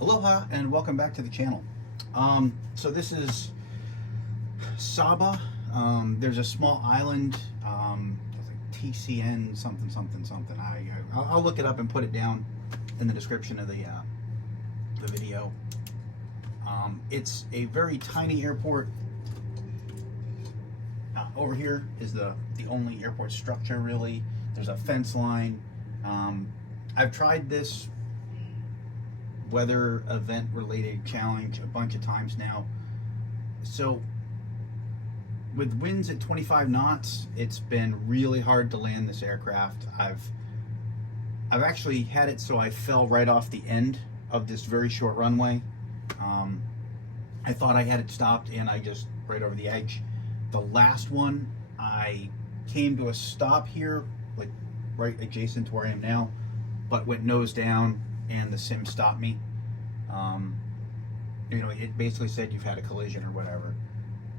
Aloha and welcome back to the channel. So this is Saba. There's a small island, like TCN something. I'll look it up and put it down in the description of the video. It's a very tiny airport. Over here is the only airport structure really. There's a fence line. I've tried this weather event related challenge a bunch of times now. So with winds at 25 knots, it's been really hard to land this aircraft. I've actually had it so I fell right off the end of this very short runway. I thought I had it stopped and I just right over the edge. The last one, I came to a stop here, like right adjacent to where I am now, but went nose down and the sim stopped me. You know, it basically said you've had a collision or whatever.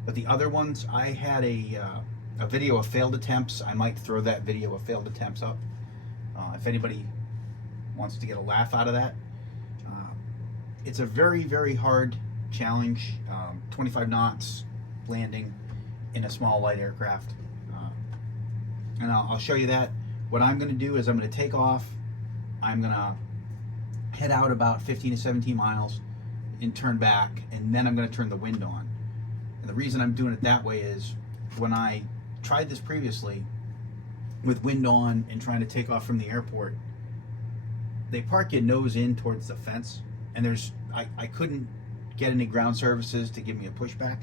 But the other ones, I had a video of failed attempts. I might throw that video of failed attempts up if anybody wants to get a laugh out of that. It's a very, very hard challenge. 25 knots landing in a small light aircraft. And I'll show you that. What I'm going to do is I'm going to take off. I'm going to head out about 15 to 17 miles and turn back, and then I'm going to turn the wind on. And the reason I'm doing it that way is when I tried this previously with wind on and trying to take off from the airport, they park you nose in towards the fence, and I couldn't get any ground services to give me a pushback.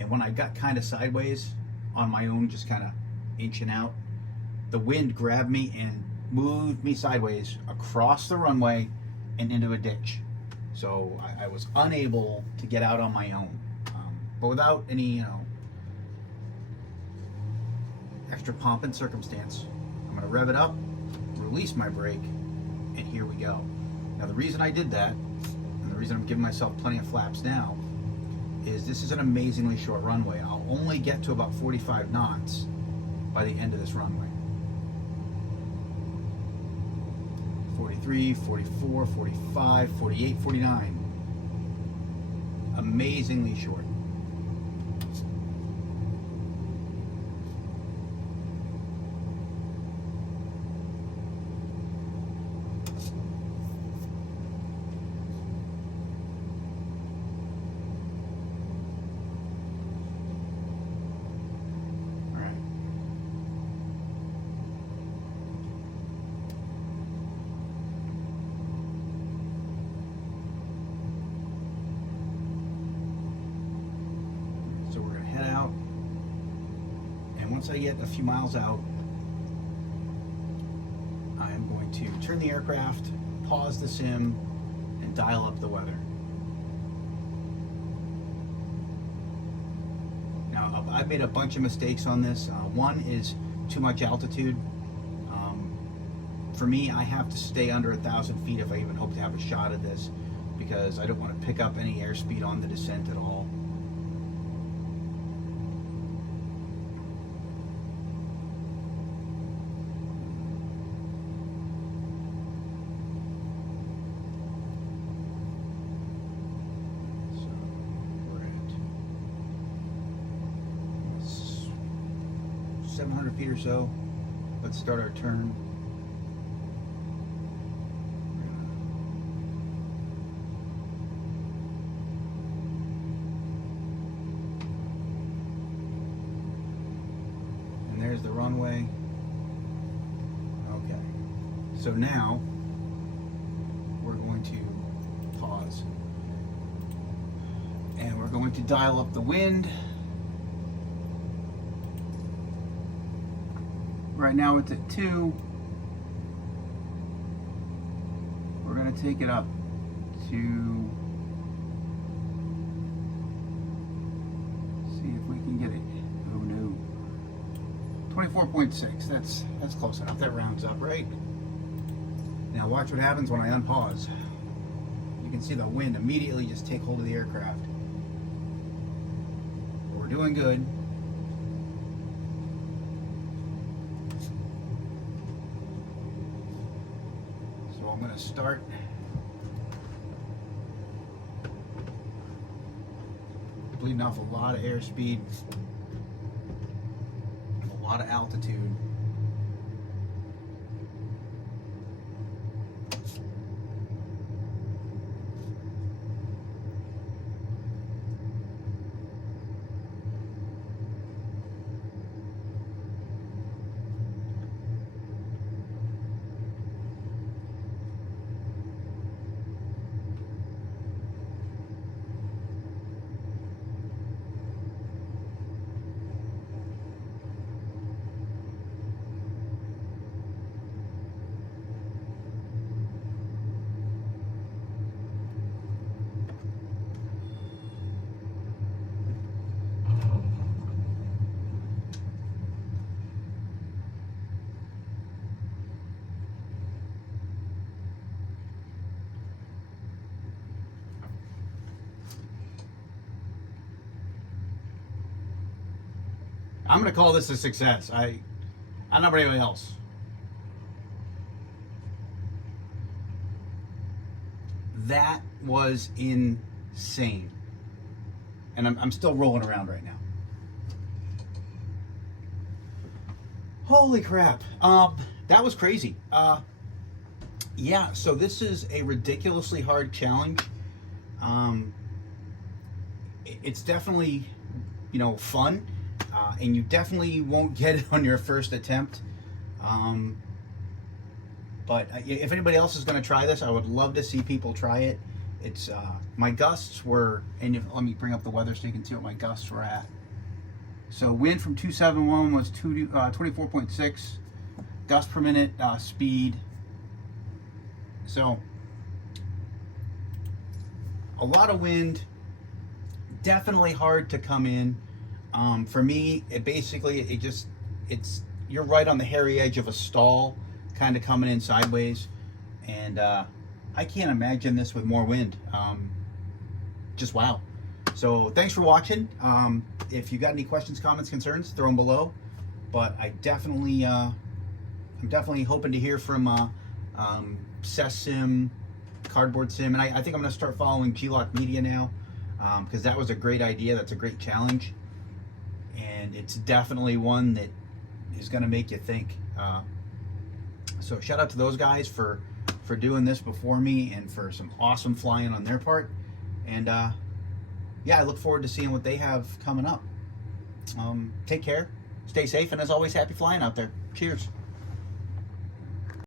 And when I got kind of sideways on my own, just kind of inching out, the wind grabbed me and moved me sideways across the runway and into a ditch. So I was unable to get out on my own. But without any, you know, extra pomp and circumstance, I'm going to rev it up, release my brake, and here we go. Now the reason I did that, and the reason I'm giving myself plenty of flaps now, is this is an amazingly short runway. I'll only get to about 45 knots by the end of this runway. 43, 44, 45, 48, 49. Amazingly short. So we're going to head out, and once I get a few miles out, I'm going to turn the aircraft, pause the sim, and dial up the weather. Now, I've made a bunch of mistakes on this. One is too much altitude. For me, I have to stay under 1,000 feet if I even hope to have a shot at this, because I don't want to pick up any airspeed on the descent at all. So we're at 700 feet or so. Let's start our turn. There's the runway. Okay, so now we're going to pause and we're going to dial up the wind. Right now it's at 2. We're going to take it up to, see if we can get it. Oh no. 24.6, that's close enough. That rounds up, right? Now watch what happens when I unpause. You can see the wind immediately just take hold of the aircraft. We're doing good. So I'm going to start bleeding off a lot of airspeed, a lot of altitude. I'm gonna call this a success. I don't know about anybody else. That was insane. And I'm still rolling around right now. Holy crap. That was crazy. Yeah, so this is a ridiculously hard challenge. It's definitely, fun. And you definitely won't get it on your first attempt. But if anybody else is going to try this, I would love to see people try it. It's my gusts were, let me bring up the weather so you can see what my gusts were at. So wind from 271 was 24.6 gusts per minute speed. So a lot of wind, definitely hard to come in. For me, you're right on the hairy edge of a stall, kind of coming in sideways, and I can't imagine this with more wind. Just wow. So thanks for watching. If you got any questions, comments, concerns, throw them below. But I'm definitely hoping to hear from CessSim, Cardboard Sim, and I think I'm going to start following GLoc Media now, because that was a great idea. That's a great challenge. And it's definitely one that is going to make you think. So shout out to those guys for doing this before me, and for some awesome flying on their part. And yeah, I look forward to seeing what they have coming up. Take care, stay safe, and as always, happy flying out there. Cheers.